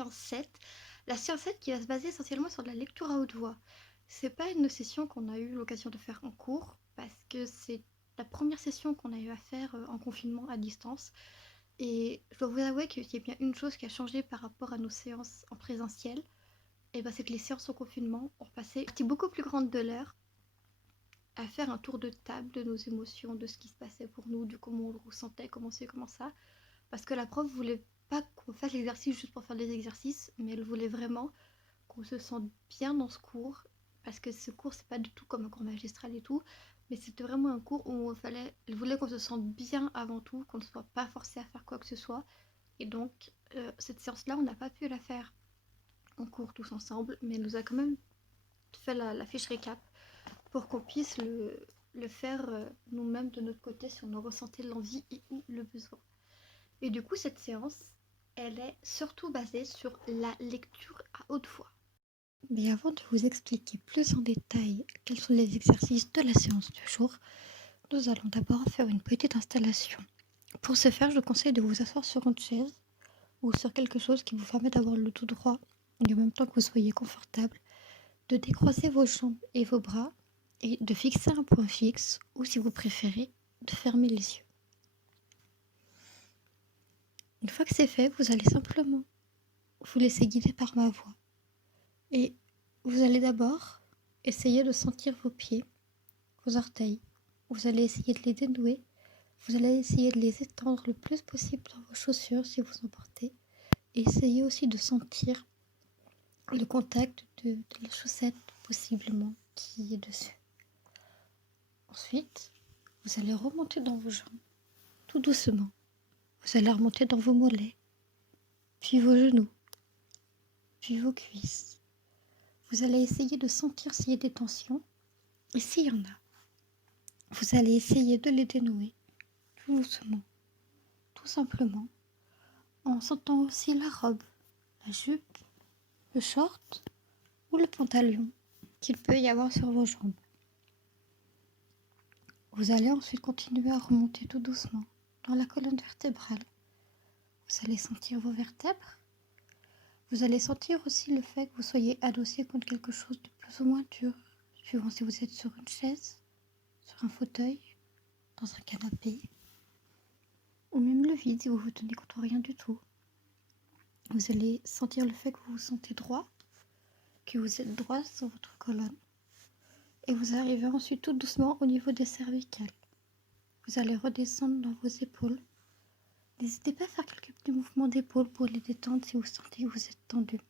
séance 7. La séance 7 qui va se baser essentiellement sur de la lecture à haute voix. C'est pas une session qu'on a eu l'occasion de faire en cours parce que c'est la première session qu'on a eu à faire en confinement à distance. Et je dois vous avouer qu'il y a bien une chose qui a changé par rapport à nos séances en présentiel. Et ben, c'est que les séances au confinement ont passé une partie beaucoup plus grande de l'heure à faire un tour de table de nos émotions, de ce qui se passait pour nous, de comment on le ressentait, comment c'est, comment ça. Parce que la prof voulait pas qu'on fasse l'exercice juste pour faire des exercices, mais elle voulait vraiment qu'on se sente bien dans ce cours. Parce que ce cours, c'est pas du tout comme un cours magistral et tout, mais c'était vraiment un cours où elle voulait qu'on se sente bien avant tout, qu'on ne soit pas forcé à faire quoi que ce soit. Et donc, cette séance-là, on n'a pas pu la faire en cours tous ensemble, mais elle nous a quand même fait la fiche récap pour qu'on puisse le faire nous-mêmes de notre côté si on en ressentait l'envie et ou le besoin. Et du coup, cette séance, elle est surtout basée sur la lecture à haute voix. Mais avant de vous expliquer plus en détail quels sont les exercices de la séance du jour, nous allons d'abord faire une petite installation. Pour ce faire, je vous conseille de vous asseoir sur une chaise ou sur quelque chose qui vous permet d'avoir le dos droit et en même temps que vous soyez confortable, de décroiser vos jambes et vos bras et de fixer un point fixe ou si vous préférez, de fermer les yeux. Une fois que c'est fait, vous allez simplement vous laisser guider par ma voix. Et vous allez d'abord essayer de sentir vos pieds, vos orteils. Vous allez essayer de les dénouer. Vous allez essayer de les étendre le plus possible dans vos chaussures si vous en portez. Et essayez aussi de sentir le contact de la chaussette possiblement qui est dessus. Ensuite, vous allez remonter dans vos jambes, tout doucement. Vous allez remonter dans vos mollets, puis vos genoux, puis vos cuisses. Vous allez essayer de sentir s'il y a des tensions, et s'il y en a, vous allez essayer de les dénouer, tout doucement, tout simplement, en sentant aussi la robe, la jupe, le short ou le pantalon qu'il peut y avoir sur vos jambes. Vous allez ensuite continuer à remonter tout doucement dans la colonne vertébrale. Vous allez sentir vos vertèbres. Vous allez sentir aussi le fait que vous soyez adossé contre quelque chose de plus ou moins dur, suivant si vous êtes sur une chaise, sur un fauteuil, dans un canapé, ou même le vide si vous vous tenez contre rien du tout. Vous allez sentir le fait que vous vous sentez droit, que vous êtes droit sur votre colonne. Et vous arrivez ensuite tout doucement au niveau des cervicales. Vous allez redescendre dans vos épaules. N'hésitez pas à faire quelques petits mouvements d'épaule pour les détendre si vous sentez que vous êtes tendu.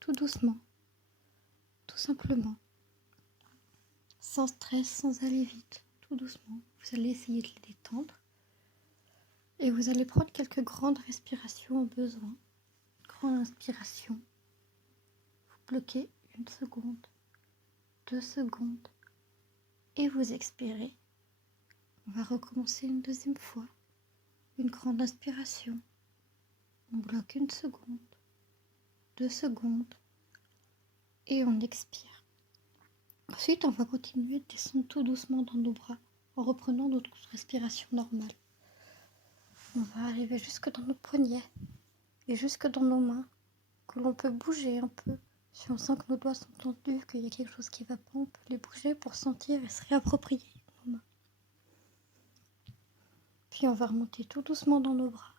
Tout doucement, tout simplement. Sans stress, sans aller vite, tout doucement. Vous allez essayer de les détendre. Et vous allez prendre quelques grandes respirations au besoin. Grande inspiration. Vous bloquez 1 seconde, 2 secondes. Et vous expirez. On va recommencer une deuxième fois. Une grande inspiration. On bloque 1 seconde, 2 secondes. Et on expire. Ensuite, on va continuer de descendre tout doucement dans nos bras en reprenant notre respiration normale. On va arriver jusque dans nos poignets et jusque dans nos mains, que l'on peut bouger un peu. Si on sent que nos doigts sont tendus, qu'il y a quelque chose qui va pas, on peut les bouger pour sentir et se réapproprier nos mains. Puis on va remonter tout doucement dans nos bras,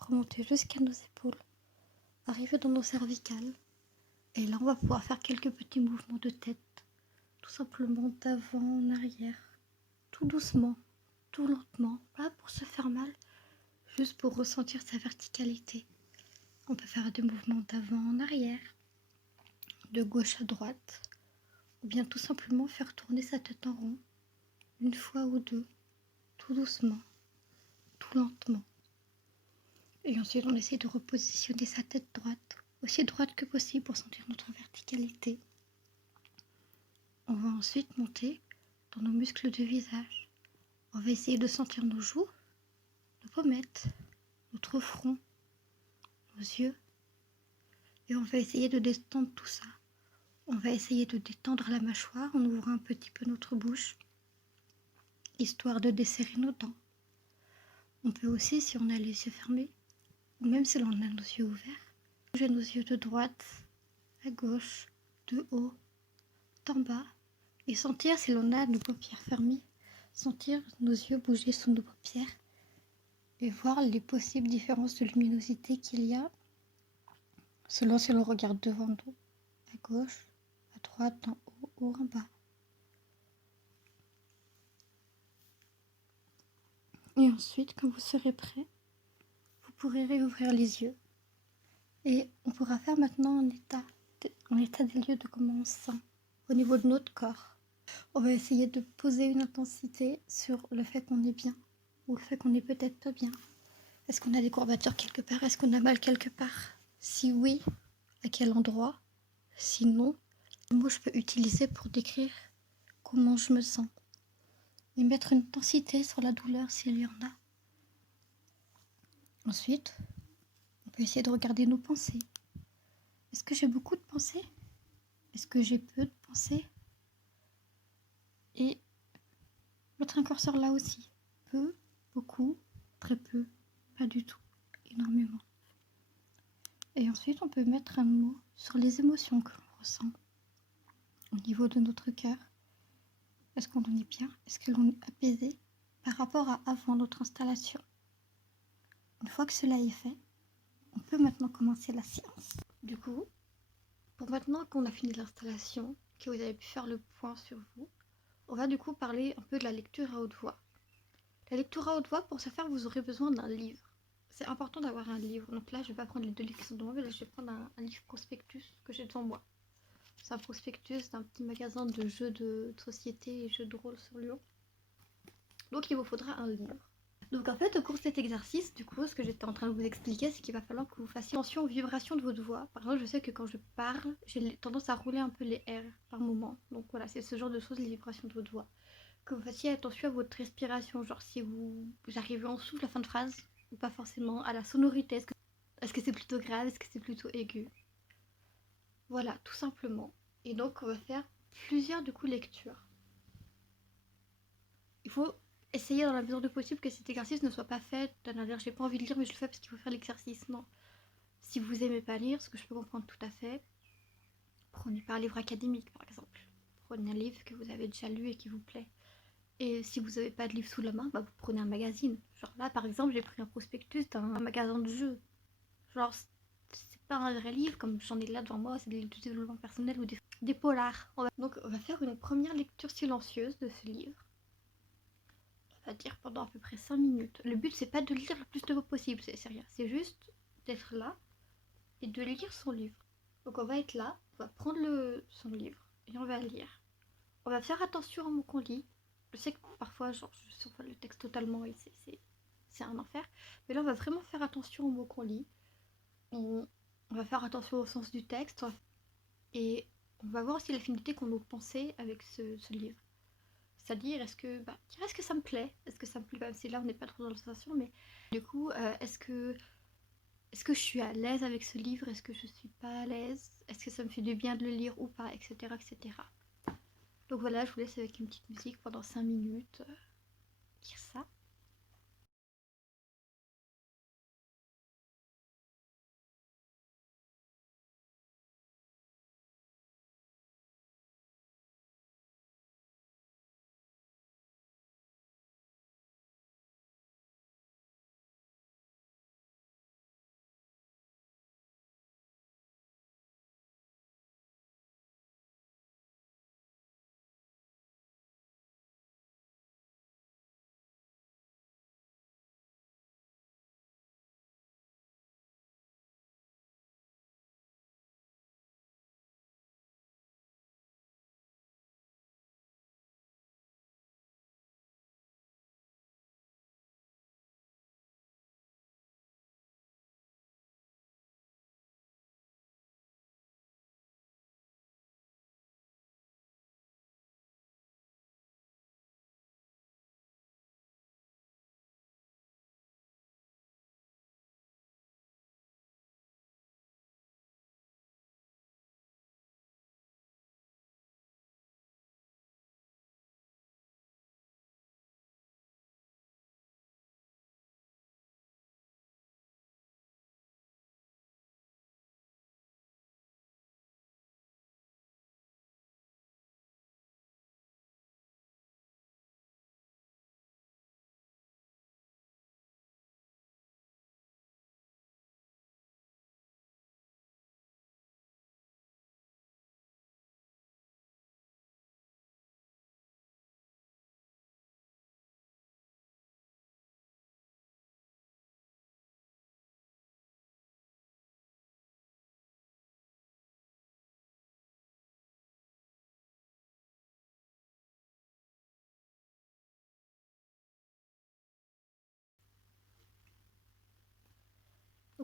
remonter jusqu'à nos épaules, arriver dans nos cervicales. Et là, on va pouvoir faire quelques petits mouvements de tête, tout simplement d'avant en arrière, tout doucement, tout lentement, pas pour se faire mal, juste pour ressentir sa verticalité. On peut faire des mouvements d'avant en arrière, de gauche à droite, ou bien tout simplement faire tourner sa tête en rond, une fois ou deux, tout doucement, tout lentement. Et ensuite, on essaie de repositionner sa tête droite, aussi droite que possible pour sentir notre verticalité. On va ensuite monter dans nos muscles de visage. On va essayer de sentir nos joues, nos pommettes, notre front, nos yeux. Et on va essayer de détendre tout ça. On va essayer de détendre la mâchoire en ouvrant un petit peu notre bouche, histoire de desserrer nos dents. On peut aussi, si on a les yeux fermés, ou même si l'on a nos yeux ouverts, Bouger nos yeux de droite à gauche, de haut, d'en bas, et sentir si l'on a nos paupières fermées, sentir nos yeux bouger sous nos paupières et voir les possibles différences de luminosité qu'il y a selon si l'on regarde devant nous, à gauche, à droite, en haut ou en bas. Et ensuite, quand vous serez prêt, vous pourrez réouvrir les yeux. Et on pourra faire maintenant un état des lieux de comment on se sent au niveau de notre corps. On va essayer de poser une intensité sur le fait qu'on est bien ou le fait qu'on est peut-être pas bien. Est-ce qu'on a des courbatures quelque part? Est-ce qu'on a mal quelque part? Si oui, à quel endroit? Sinon, quels mots je peux utiliser pour décrire comment je me sens? Et mettre une intensité sur la douleur s'il y en a. Ensuite, on peut essayer de regarder nos pensées. Est-ce que j'ai beaucoup de pensées? Est-ce que j'ai peu de pensées? Et mettre un curseur là aussi. Peu, beaucoup, très peu, pas du tout, énormément. Et ensuite, on peut mettre un mot sur les émotions que l'on ressent au niveau de notre cœur. Est-ce qu'on en est bien? Est-ce que l'on est apaisé par rapport à avant notre installation? Une fois que cela est fait, on peut maintenant commencer la séance. Du coup, pour maintenant qu'on a fini l'installation, que vous avez pu faire le point sur vous, on va du coup parler un peu de la lecture à haute voix. La lecture à haute voix, pour ce faire, vous aurez besoin d'un livre. C'est important d'avoir un livre. Donc là, je vais pas prendre les deux livres qui sont devant moi, là, je vais prendre un livre prospectus que j'ai devant moi. C'est un prospectus d'un petit magasin de jeux de société et jeux de rôle sur Lyon. Donc il vous faudra un livre. Donc en fait, au cours de cet exercice, du coup, ce que j'étais en train de vous expliquer, c'est qu'il va falloir que vous fassiez attention aux vibrations de votre voix. Par exemple, je sais que quand je parle, j'ai tendance à rouler un peu les R par moment. Donc voilà, c'est ce genre de choses, les vibrations de votre voix. Que vous fassiez attention à votre respiration, genre si vous arrivez en souffle à la fin de phrase, ou pas forcément, à la sonorité, est-ce que c'est plutôt grave, est-ce que c'est plutôt aigu? Voilà, tout simplement. Et donc on va faire plusieurs du coup lectures. Il faut essayer dans la mesure du possible que cet exercice ne soit pas fait d'un dire j'ai pas envie de lire mais je le fais parce qu'il faut faire l'exercice. Non. Si vous aimez pas lire, ce que je peux comprendre tout à fait, prenez pas un livre académique par exemple. Prenez un livre que vous avez déjà lu et qui vous plaît. Et si vous n'avez pas de livre sous la main, bah vous prenez un magazine. Genre là par exemple j'ai pris un prospectus d'un magasin de jeux. Genre c'est pas un vrai livre comme j'en ai là devant moi, c'est des livres de développement personnel ou des polars. Donc on va faire une première lecture silencieuse de ce livre. On va dire pendant à peu près 5 minutes. Le but c'est pas de lire le plus de mots possible, c'est rien. C'est juste d'être là et de lire son livre. Donc on va être là, on va prendre son livre et on va lire. On va faire attention aux mots qu'on lit. Je sais que parfois genre, je survole le texte totalement et c'est un enfer. Mais là on va vraiment faire attention aux mots qu'on lit. On va faire attention au sens du texte et on va voir aussi l'affinité qu'on a pensé avec ce livre. C'est-à-dire, est-ce que ça me plaît? Est-ce que ça me plaît? Même si là, on n'est pas trop dans la sensation, mais du coup, est-ce que je suis à l'aise avec ce livre? Est-ce que je suis pas à l'aise? Est-ce que ça me fait du bien de le lire ou pas? Etc. etc. Donc voilà, je vous laisse avec une petite musique pendant 5 minutes. Lire ça.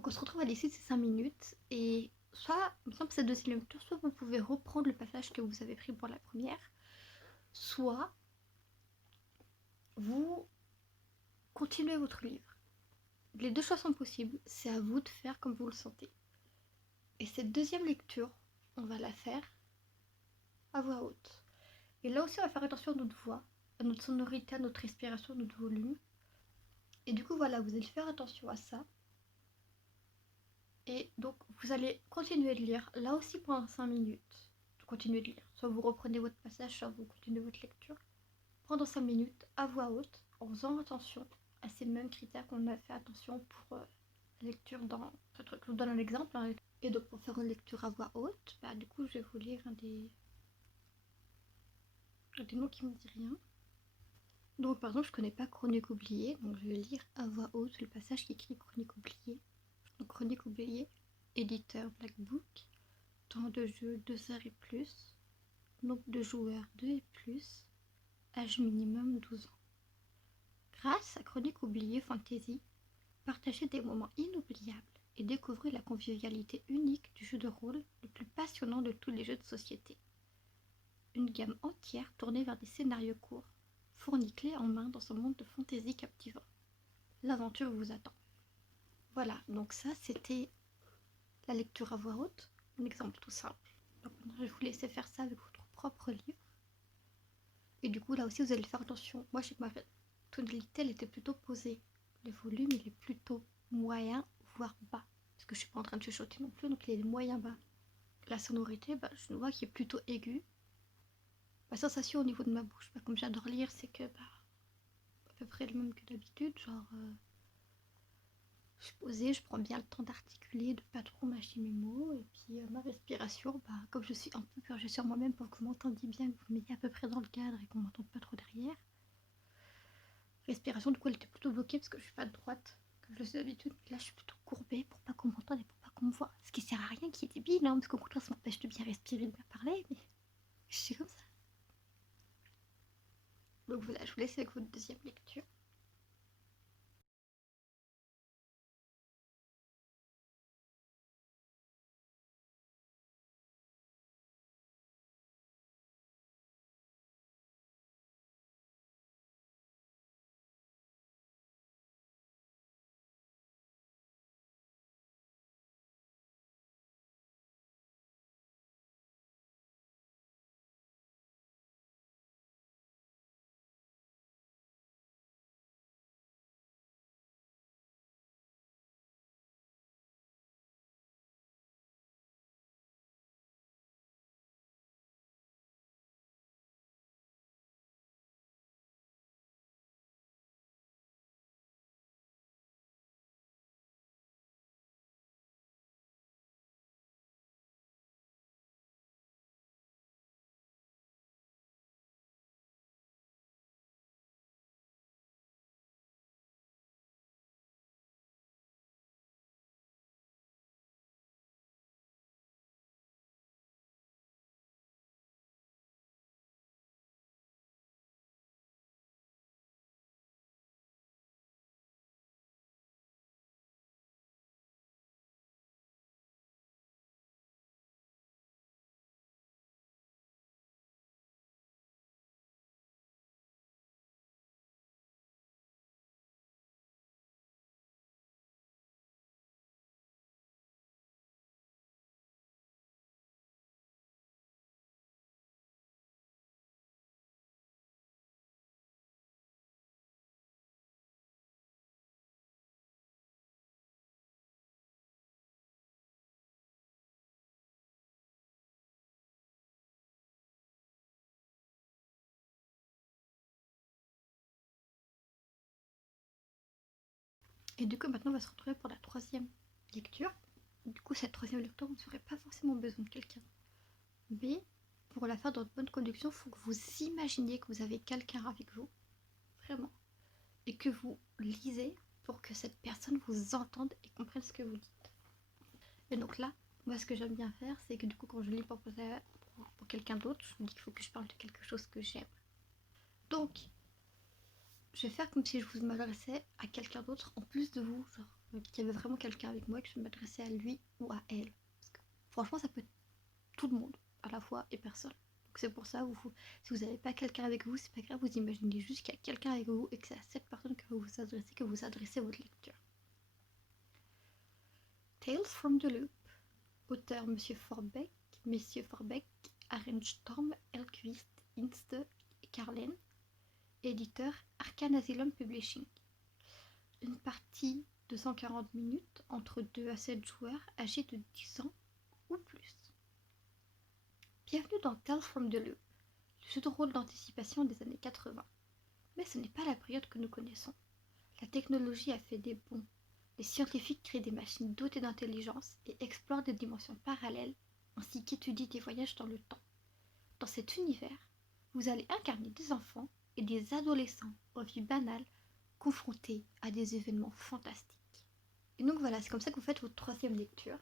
Donc on se retrouve à l'issue de ces 5 minutes et soit, il me semble que c'est la deuxième lecture, soit vous pouvez reprendre le passage que vous avez pris pour la première, soit vous continuez votre livre. Les deux choix sont possibles, c'est à vous de faire comme vous le sentez. Et cette deuxième lecture, on va la faire à voix haute. Et là aussi, on va faire attention à notre voix, à notre sonorité, à notre respiration, à notre volume. Et du coup, voilà, vous allez faire attention à ça. Et donc, vous allez continuer de lire, là aussi pendant 5 minutes. Continuez de lire. Soit vous reprenez votre passage, soit vous continuez votre lecture. Pendant 5 minutes, à voix haute, en faisant attention à ces mêmes critères qu'on a fait attention pour la lecture dans ce truc. Je vous donne un exemple. Hein. Et donc, pour faire une lecture à voix haute, bah, du coup, je vais vous lire des mots qui me disent rien. Donc, par exemple, je connais pas Chronique oubliée, donc je vais lire à voix haute le passage qui écrit Chronique oubliée. Donc, Chronique oubliée, éditeur Black Book, temps de jeu 2 heures et plus, nombre de joueurs 2 et plus, âge minimum 12 ans. Grâce à Chronique oubliée Fantasy, partagez des moments inoubliables et découvrez la convivialité unique du jeu de rôle le plus passionnant de tous les jeux de société. Une gamme entière tournée vers des scénarios courts, fournit clé en main dans un monde de fantaisie captivant. L'aventure vous attend. Voilà, donc ça c'était la lecture à voix haute, un exemple tout simple. Donc maintenant je vais vous laisser faire ça avec votre propre livre. Et du coup là aussi vous allez faire attention. Moi je sais que ma tonalité elle était plutôt posée. Le volume il est plutôt moyen, voire bas. Parce que je suis pas en train de chuchoter non plus, donc il est moyen bas. La sonorité, je vois qu'il est plutôt aiguë. Ma sensation au niveau de ma bouche, comme j'adore lire, c'est que à peu près le même que d'habitude, genre je suis posée, je prends bien le temps d'articuler, de pas trop mâcher mes mots, et puis ma respiration, comme je suis un peu purgée sur moi-même pour que vous m'entendiez bien, que vous me mettiez à peu près dans le cadre et qu'on m'entende pas trop derrière. Respiration, du coup elle était plutôt bloquée parce que je suis pas droite, comme je le suis d'habitude, là je suis plutôt courbée pour pas qu'on m'entende et pour pas qu'on me voit. Ce qui sert à rien, qui est débile, hein, parce qu'au contraire ça m'empêche de bien respirer, de bien parler, mais je suis comme ça. Donc voilà, je vous laisse avec votre deuxième lecture. Et du coup maintenant on va se retrouver pour la troisième lecture. Du coup cette troisième lecture vous n'aurez pas forcément besoin de quelqu'un. Mais pour la faire dans de bonnes conditions, il faut que vous imaginiez que vous avez quelqu'un avec vous, vraiment, et que vous lisez pour que cette personne vous entende et comprenne ce que vous dites. Et donc là, moi ce que j'aime bien faire, c'est que du coup quand je lis pour quelqu'un d'autre, je me dis qu'il faut que je parle de quelque chose que j'aime. Donc, je vais faire comme si je vous m'adressais à quelqu'un d'autre en plus de vous, genre qu'il y avait vraiment quelqu'un avec moi et que je m'adressais à lui ou à elle. Parce que, franchement, ça peut être tout le monde à la fois et personne. Donc c'est pour ça, si vous n'avez pas quelqu'un avec vous, c'est pas grave, vous imaginez juste qu'il y a quelqu'un avec vous et que c'est à cette personne que vous adressez votre lecture. Tales from the Loop. Auteur Monsieur Forbeck, Messieurs Forbeck, Arenstorm, Elquist, Inste et Carlen. Éditeur Arcane Asylum Publishing. Une partie de 140 minutes entre 2 à 7 joueurs âgés de 10 ans ou plus. Bienvenue dans Tales from the Loop, le jeu de rôle d'anticipation des années 80. Mais ce n'est pas la période que nous connaissons. La technologie a fait des bonds. Les scientifiques créent des machines dotées d'intelligence et explorent des dimensions parallèles, ainsi qu'étudient des voyages dans le temps. Dans cet univers, vous allez incarner des enfants et des adolescents aux vies banales confrontés à des événements fantastiques. Et donc voilà, c'est comme ça que vous faites votre troisième lecture.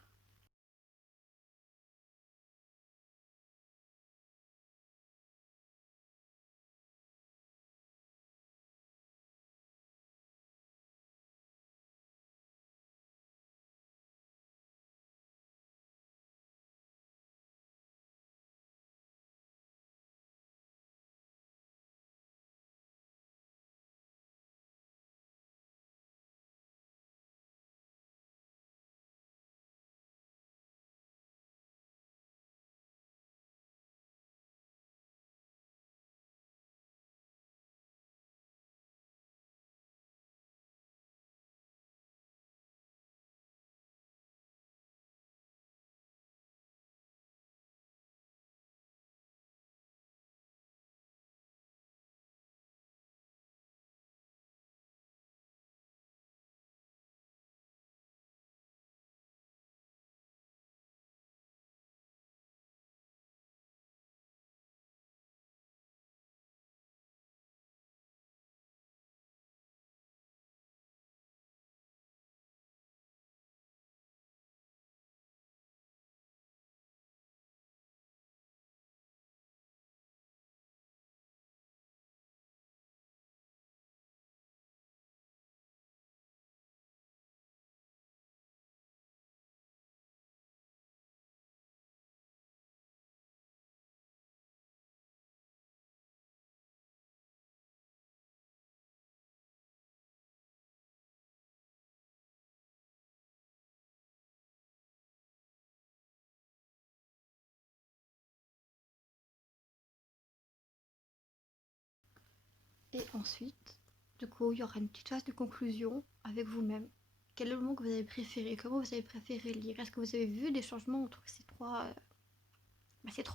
Et ensuite, du coup, il y aura une petite phase de conclusion avec vous-même. Quel est le moment que vous avez préféré? Comment vous avez préféré lire? Est-ce que vous avez vu des changements entre ces trois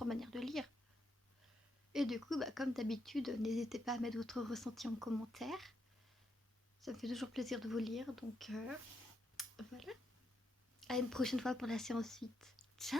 manières de lire? Et du coup, comme d'habitude, n'hésitez pas à mettre votre ressenti en commentaire. Ça me fait toujours plaisir de vous lire, donc voilà. À une prochaine fois pour la séance 8. Ciao!